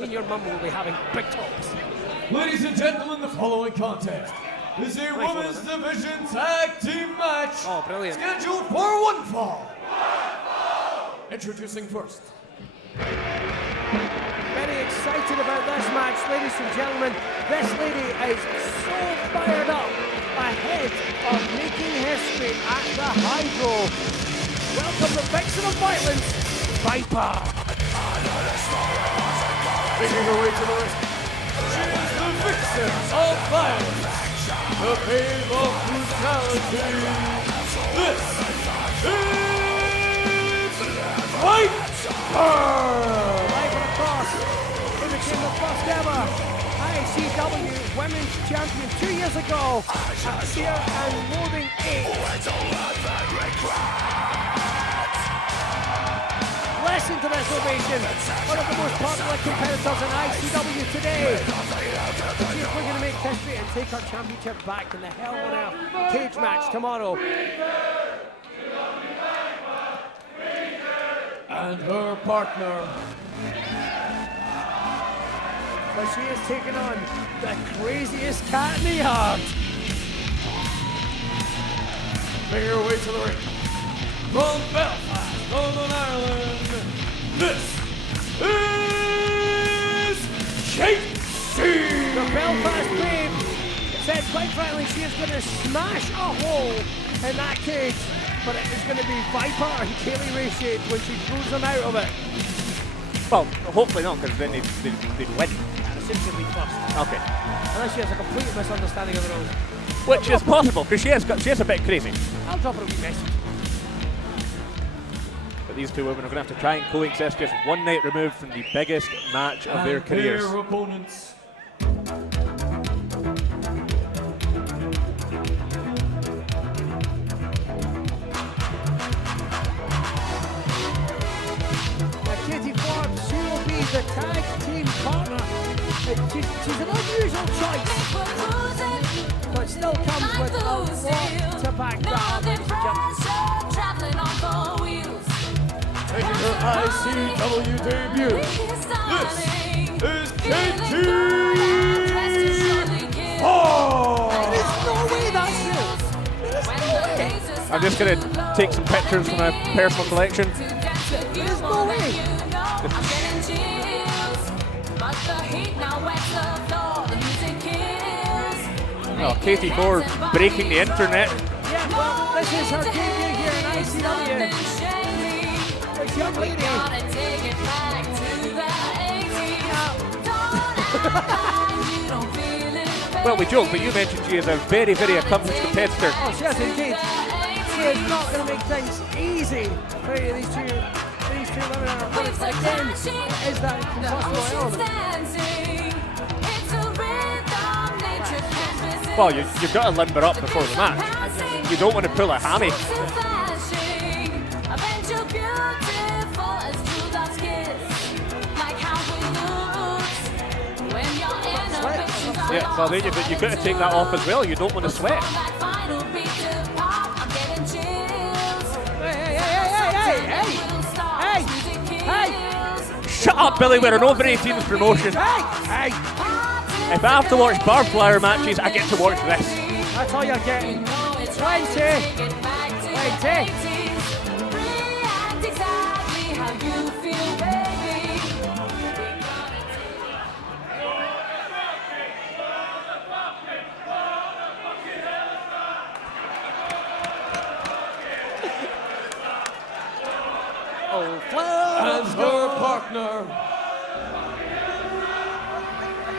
and your mum will be having big talks. Ladies and gentlemen, the following contest is a women's division tag team match. Oh, brilliant. Scheduled for one fall. Introducing first. Very excited about this match, ladies and gentlemen. This lady is so fired up ahead of making history at the Hydro. Welcome the Vixen of Violence, Viper. Making her way to the ring, she is the Vixen of Violence, the babe of brutality. This is Viper. Viper, of course, who became the first ever ICW Women's Champion 2 years ago at Fear and Loathing 8. Listen to this ovation. One of the most popular competitors in ICW today. She is going to make history and take her championship back in the Hell on Earth cage match tomorrow. And her partner. But she is taking on the craziest cat in the yard. Making her way to the ring. From Belfast, Northern Ireland, this is Kasey! The Belfast babe said quite frankly she is going to smash a hole in that cage, but it is going to be Viper and Kaylee Ray shade when she throws them out of it. Well, hopefully not, because then they'd win. Since she'll be first. Okay. Unless she has a complete misunderstanding of the rules. Which is possible, because she is a bit crazy. I'll drop her a wee message. But these two women are going to have to try and coexist just one night removed from the biggest match of their careers. Their opponents. Katie Forbes, she will be the tag team partner. She's an unusual choice, but still comes with a lot to back that up, ladies and gentlemen. Making her ICW debut, this is Katie Forbes! There's no way that's you. There's no way. I'm just going to take some pictures from my personal collection. There's no way. Oh, Katie Forbes breaking the internet. Yeah, well, this is her debut here in ICW. This young lady. Well, we joke, but you mentioned she is a very, very accomplished competitor. Oh, she is indeed. She is not going to make things easy for these two women are opponents. But again, is that impossible element? Well, you've got to limber up before the match. You don't want to pull a hammy. Yeah, well, then you've got to take that off as well. You don't want to sweat. Hey! Shut up, Billy. We're an over 18s promotion. Hey! If I have to watch barbed wire matches, I get to watch this. That's all you're getting. 20. And her partner.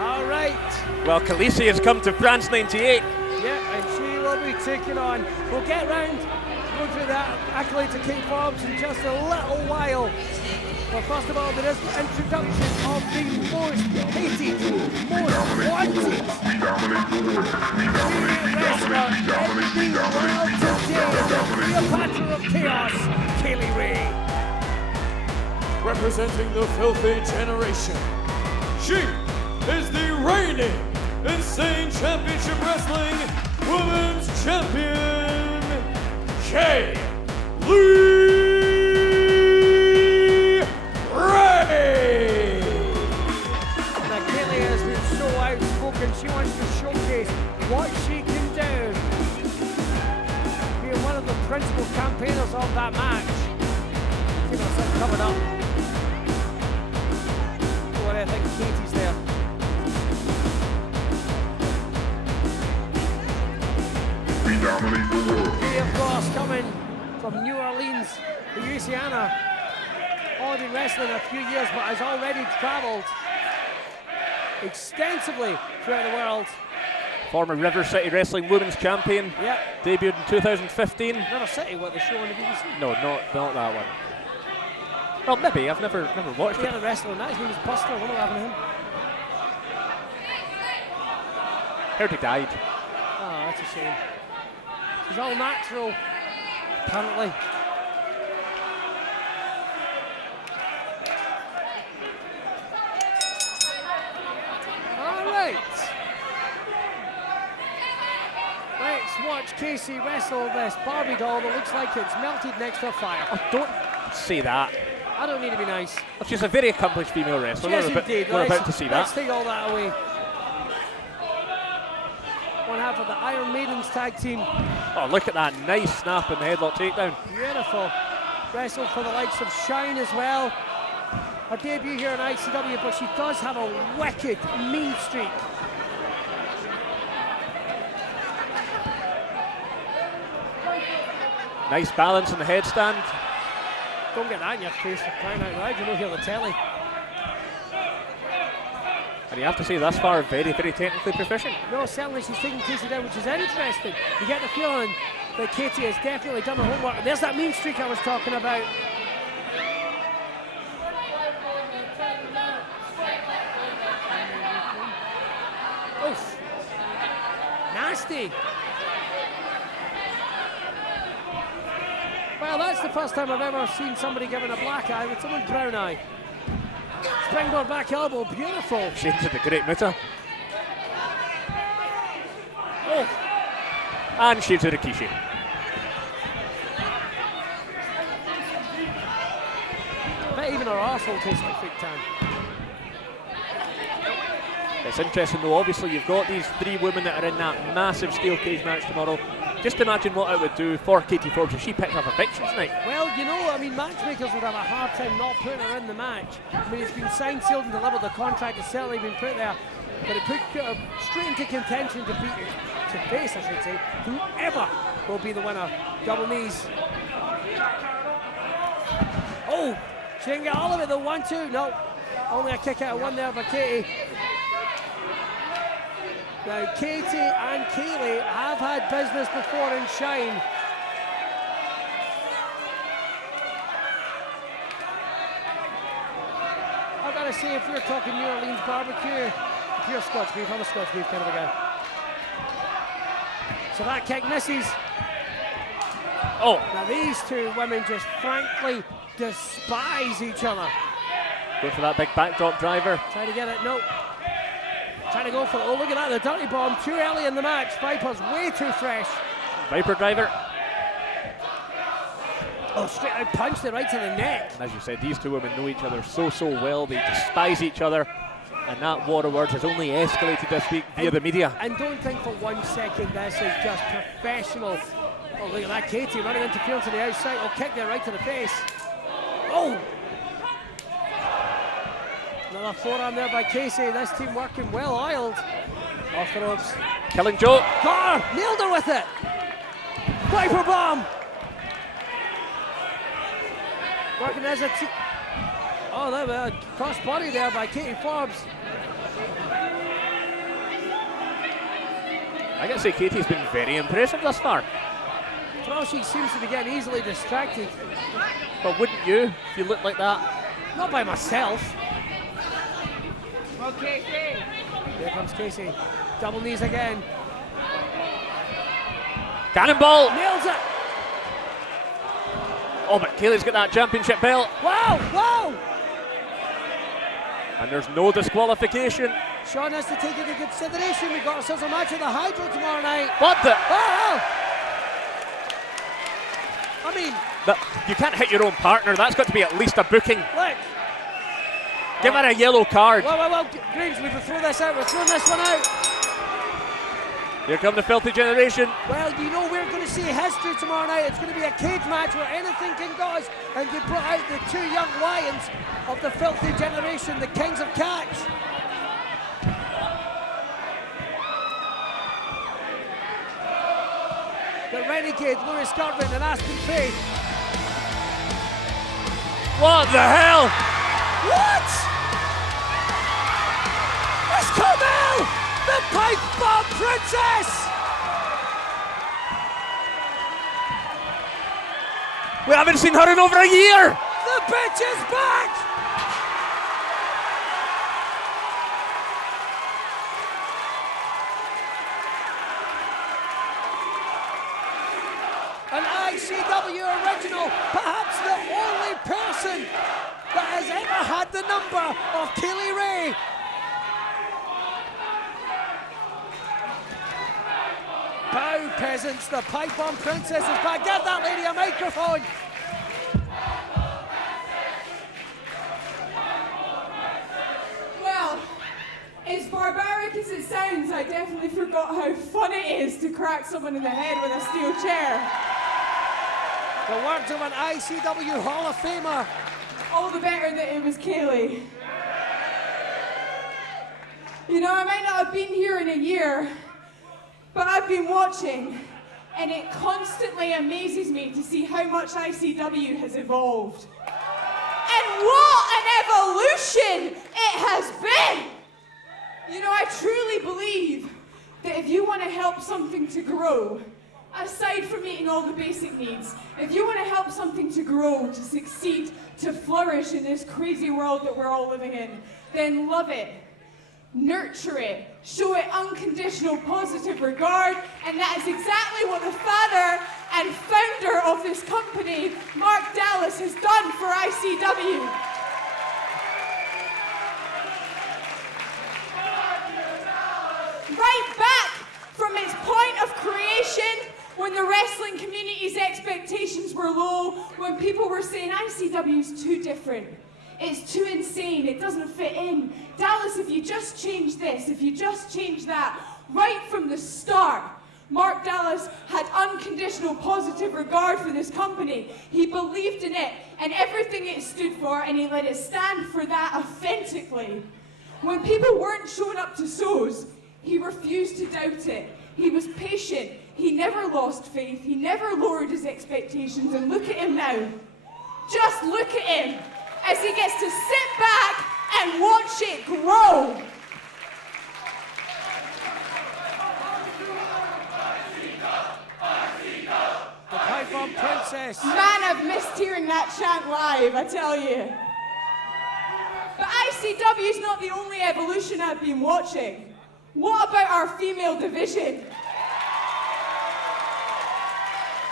All right. Well, Kasey has come to France 98. Yeah, and she will be taking on. We'll get round, go through that accolade to Katie Forbes in just a little while. But first of all, there is the introduction of the most hated, most wanted wrestler in the world today, Cleopatra of Chaos, Kaylee Ray. Representing the filthy generation, she is the reigning Insane Championship Wrestling Women's Champion, Kaylee Ray. she wants to showcase what she can do. Being one of the principal campaigners of that match. Keep herself covered up. What I think Katie's there. We dominate the world. Katie, of course, coming from New Orleans, Louisiana. Only been wrestling a few years, but has already traveled extensively throughout the world. Former River City Wrestling Women's Champion. Yep. Debuted in 2015. River City, what, the show on the BBC? No, not that one. Well, maybe. I've never watched He it. had a wrestler, that his name was Buster. I wonder what happened to him. Heard he died. Oh, that's a shame. She's all natural, apparently. All right. Let's watch Kasey wrestle this Barbie doll that looks like it's melted next to a fire. Oh, don't say that. I don't need to be nice. Oh, she's a very accomplished female wrestler. Yes, We're indeed. we're about to see Let's that. take all that away. One half of the Iron Maidens tag team. Oh, look at that nice snap in the headlock takedown. Beautiful. Wrestled for the likes of Shine as well. Her debut here in ICW, but she does have a wicked, mean streak. Nice balance in the headstand. Don't get that in your face for crying out loud. You know here on the telly. And you have to say, thus far, very, very technically proficient. No, certainly she's taking Kasey down, which is interesting. You get the feeling that Katie has definitely done her homework. And there's that mean streak I was talking about. Oof. Nasty. Well, that's the first time I've ever seen somebody given a black eye with someone's brown eye. Springboard back elbow, beautiful. She's into the Great Muta. Oh, And she's to the Rikishi. I bet even her arsehole tastes like fake tan. It's interesting though, obviously you've got these three women that are in that massive steel cage match tomorrow. Just imagine what it would do for Katie Forbes if she picked up a victory tonight. Well, you know, I mean, matchmakers would have a hard time not putting her in the match. I mean, it's been signed, sealed, and delivered. The contract has certainly been put there, but it put her straight into contention to face, I should say, whoever will be the winner. Double knees. Oh, she didn't get all of it. The 1-2. No, only a kick out of one there by Katie. Now, Katie and Kaylee have had business before in Shine. I've got to say, if we're talking New Orleans barbecue, if you're Scotch beef, I'm a Scotch beef kind of a guy. So that kick misses. Oh, Now, these two women just frankly despise each other. going for that big backdrop driver. Trying to get it, nope. Trying to go for it. Oh, look at that, the dirty bomb. Too early in the match. Viper's way too fresh. Viper driver. Oh, straight out punched it right to the neck. And as you said, these two women know each other so well. They despise each other. And that war of words has only escalated this week via the media. And don't think for 1 second this is just professional. Oh, look at that, Katie running interference to the outside. Oh, kick there right to the face. Oh! Another forearm there by Kasey. This team working well oiled. Off the ropes. Killing Joke. Got her! Nailed her with it! Viper bomb! Working as a team. Oh, that was a cross body there by Katie Forbes. I gotta say, Katie's been very impressive thus far. Well, she seems to be getting easily distracted. But wouldn't you if you looked like that? Not by myself. Okay, here comes Kasey. Double knees again. Cannonball. Nails it. Oh, but Kaylee's got that championship belt. Wow, wow. And there's no disqualification. Sean has to take into consideration. We've got ourselves a match at the Hydro tomorrow night. What the? Oh! I mean, You can't hit your own partner. That's got to be at least a booking. look. Give her a yellow card. Well, Greens, we can throw this out. We're throwing this one out. Here come the Filthy Generation. Well, you know we're going to see history tomorrow night. It's going to be a cage match where anything can go, and they brought out the two young lions of the Filthy Generation, the Kings of Catch. The Renegade, Lewis Garvin and Aspen Faith. What the hell? What? It's Carmel, the Pipe Bomb Princess! We haven't seen her in over a year! The bitch is back! An ICW original, perhaps the only person that has ever had the number of Kaylee Ray. Bow, peasants, the Pipe Bomb Princess is back. Get that lady a microphone. Well, as barbaric as it sounds, I definitely forgot how fun it is to crack someone in the head with a steel chair. The words of an ICW Hall of Famer. All the better that it was Kaylee. You know, I might not have been here in a year, but I've been watching, and it constantly amazes me to see how much ICW has evolved. And what an evolution it has been! You know, I truly believe that if you want to help something to grow, aside from meeting all the basic needs, if you want to help something to grow, to succeed, to flourish in this crazy world that we're all living in, then love it, nurture it, show it unconditional positive regard, and that is exactly what the father and founder of this company, Mark Dallas, has done for ICW. Right back from its point of creation, when the wrestling community's expectations were low, when people were saying ICW's too different, it's too insane, it doesn't fit in. Dallas, if you just change this, if you just change that, right from the start, Mark Dallas had unconditional positive regard for this company. He believed in it and everything it stood for, and he let it stand for that authentically. When people weren't showing up to shows, he refused to doubt it. He was patient. He never lost faith. He never lowered his expectations. And look at him now. Just look at him as he gets to sit back and watch it grow. The Pipe Bomb Princess. Man, I've missed hearing that chant live, I tell you. But ICW is not the only evolution I've been watching. What about our female division?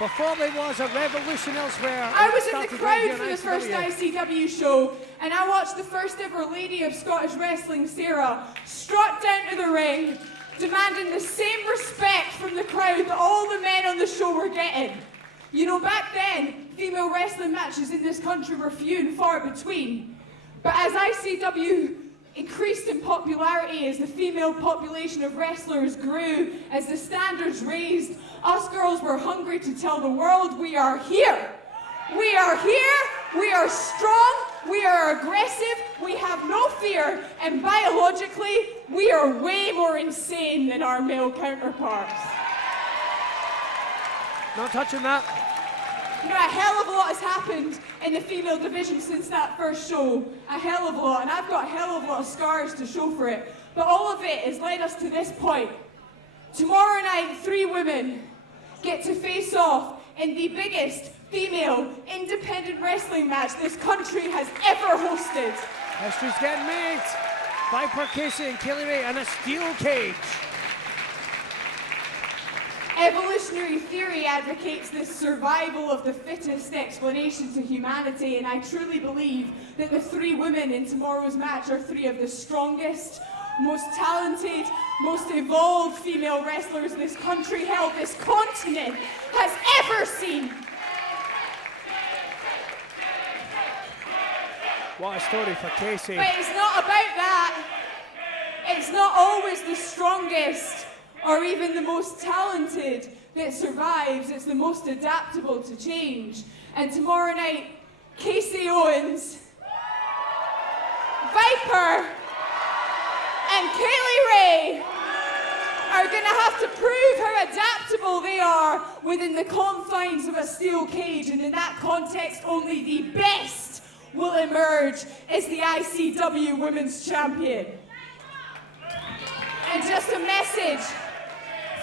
Before there was a revolution elsewhere. I was in the started right crowd here for in the first ICW show, and I watched the first ever lady of Scottish wrestling, Sarah, strut down to the ring, demanding the same respect from the crowd that all the men on the show were getting. You know, back then, female wrestling matches in this country were few and far between. But as ICW increased in popularity, as the female population of wrestlers grew, as the standards raised, us girls were hungry to tell the world we are here. We are here, we are strong, we are aggressive, we have no fear, and biologically, we are way more insane than our male counterparts. Not touching that. You know, a hell of a lot has happened in the female division since that first show. A hell of a lot, and I've got a hell of a lot of scars to show for it. But all of it has led us to this point. Tomorrow night, 3 women get to face off in the biggest female independent wrestling match this country has ever hosted. History's getting made. Viper, Kasey, and Kaylee Ray in a steel cage. Evolutionary theory advocates this survival of the fittest explanation to humanity, and I truly believe that the 3 women in tomorrow's match are 3 of the strongest, most talented, most evolved female wrestlers this country, hell, this continent has ever seen. What a story for Kasey. But it's not about that. It's not always the strongest or even the most talented that survives. It's the most adaptable to change. And tomorrow night, Kasey Owens, Viper, and Kaylee Ray are going to have to prove how adaptable they are within the confines of a steel cage, and in that context, only the best will emerge as the ICW Women's Champion. And just a message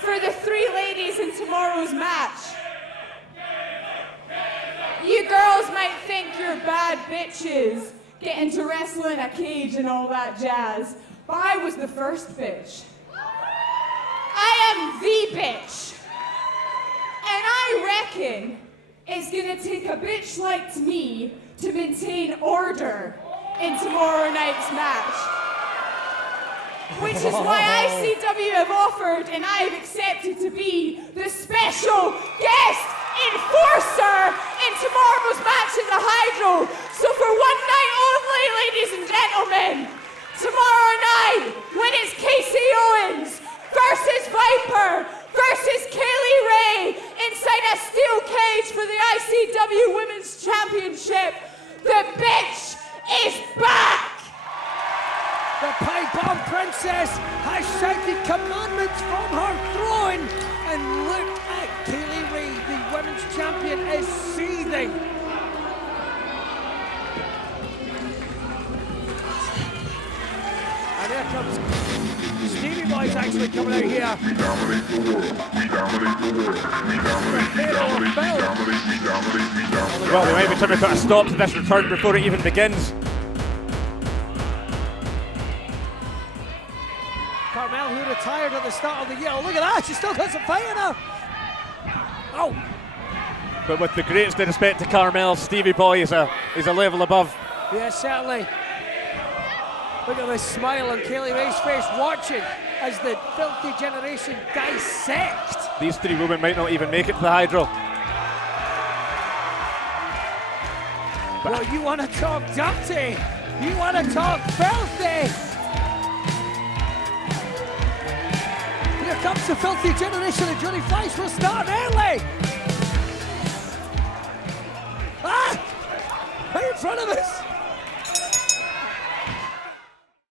for the three ladies in tomorrow's match. You girls might think you're bad bitches getting to wrestle in a cage and all that jazz, but I was the first bitch. I am the bitch. And I reckon it's gonna take a bitch like me to maintain order in tomorrow night's match. Which is why ICW have offered and I have accepted to be the special guest enforcer in tomorrow's match in the Hydro. So for one night only, ladies and gentlemen, tomorrow night, when it's Kasey Owens versus Viper versus Kaylee Ray inside a steel cage for the ICW Women's Championship, the bitch is back! The Pipe Bomb Princess has shouted commandments from her throne, and look at Kaylee Ray, the Women's Champion, is seething. And here comes Stevie Boy's actually coming out here. We dominate the world. We dominate the world. We dominate. We dominate. We dominate. We dominate. We dominate. Well, they might be trying to put a stop to this return before it even begins. Carmel, who retired at the start of the year. Oh, look at that, she's still got some fire in her. Oh. But with the greatest respect to Carmel, Stevie Boy is a level above. Yeah, certainly. Look at the smile on Kaylee Ray's face, watching as the filthy generation dissect. These three women might not even make it to the Hydro. Well, you want to talk dirty, you want to talk filthy. Here comes the filthy generation of Johnny Fleisch. We'll start early. Ah! Right in front of us.